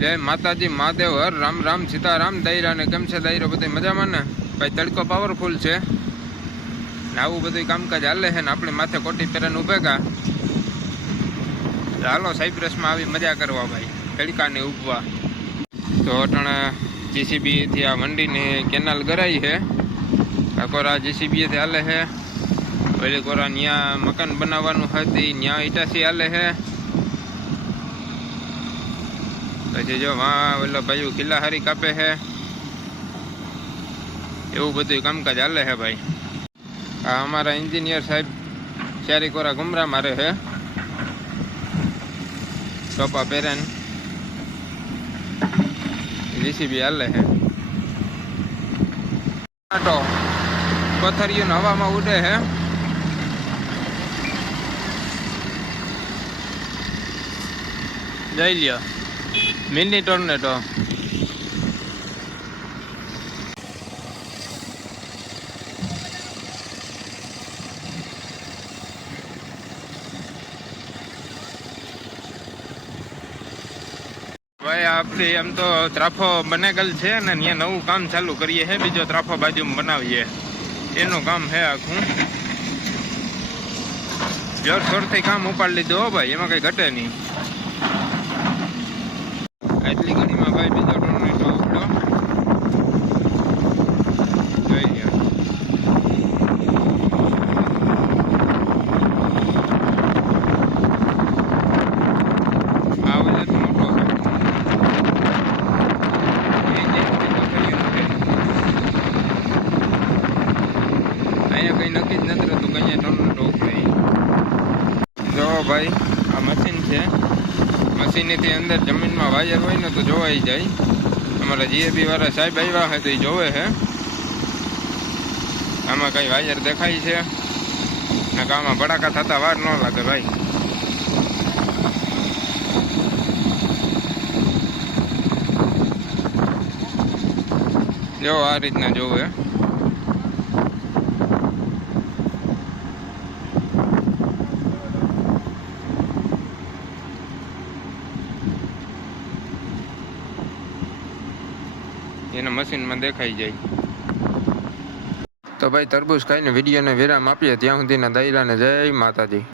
જય માતાજી મહાદેવ હર રામ રામ સીતારામ દાયરા ને કેમ છે દાયરો બધું મજામાં ને ભાઈ? તડકો પાવરફુલ છે ને આવું બધું કામકાજ હાલે છે ને આપણે માથે કોટી પહેરીને ઉભેગા હાલો સાયપ્રસમાં આવી મજા કરવા ભાઈ, તડકાને ઉગવા. તો અટાણે જીસીબીથી આ મંડીની કેનાલ ગરાઈ છે. કોરા જીસીબીથી હાલે છે. પેલી કોરા ત્યાં મકાન બનાવવાનું હતી ત્યાં ઈટાસી હાલે છે. પછી જો વાં ઓલો ભાઈ કિલ્લા હારી કાપે છે. એવું બધું કામકાજ હાલે છે ભાઈ. આ અમારા એન્જિનિયર સાહેબ ચારી કોરા ગુમરા મારે છે, ટોપા પહેરેન જીસીબી હાલે છે. પથ્થરિયું હવામાં ઉડે છે. જઈ લ્યો મિની ટોર્નેડો. ભાઈ આપણે એમ તો ત્રાફો બનેગલ છે ને ત્યાં નવું કામ ચાલુ કરીએ છે. બીજો ત્રાફો બાજુમાં બનાવીએ એનું કામ છે આખું. જોરશોરથી કામ ઉપાડી લીધું હો ભાઈ, એમાં કઈ ઘટે નહીં. એટલી ઘડીમાં ભાઈ બીજો ટોર્નેડો ઉપડ્યો. જોઈ લ્યો. આ વજન મોટો છે. અહીંયા કઈ નક્કી જ નથી રહેતું કઈ ટોર્નેડો ઉપડે. જો ભાઈ આ મશીન છે. મશીનથી અંદર જમીનમાં વાયર હોય ને તો જોવાઈ જાય. અમારા જીએબી વાળા સાહેબ આવ્યા છે તો એ જોવે છે આમાં કઈ વાયર દેખાય છે ને આમાં ભડાકા થતા વાર ન લાગે ભાઈ. જો આ રીતના જોવે. એના મશીનમાં દેખાઈ જાય. તો ભાઈ તરબૂચ ખાઈને વિડીયોને વિરામ આપીએ. ત્યાં સુધીના દાયરાને જય માતાજી.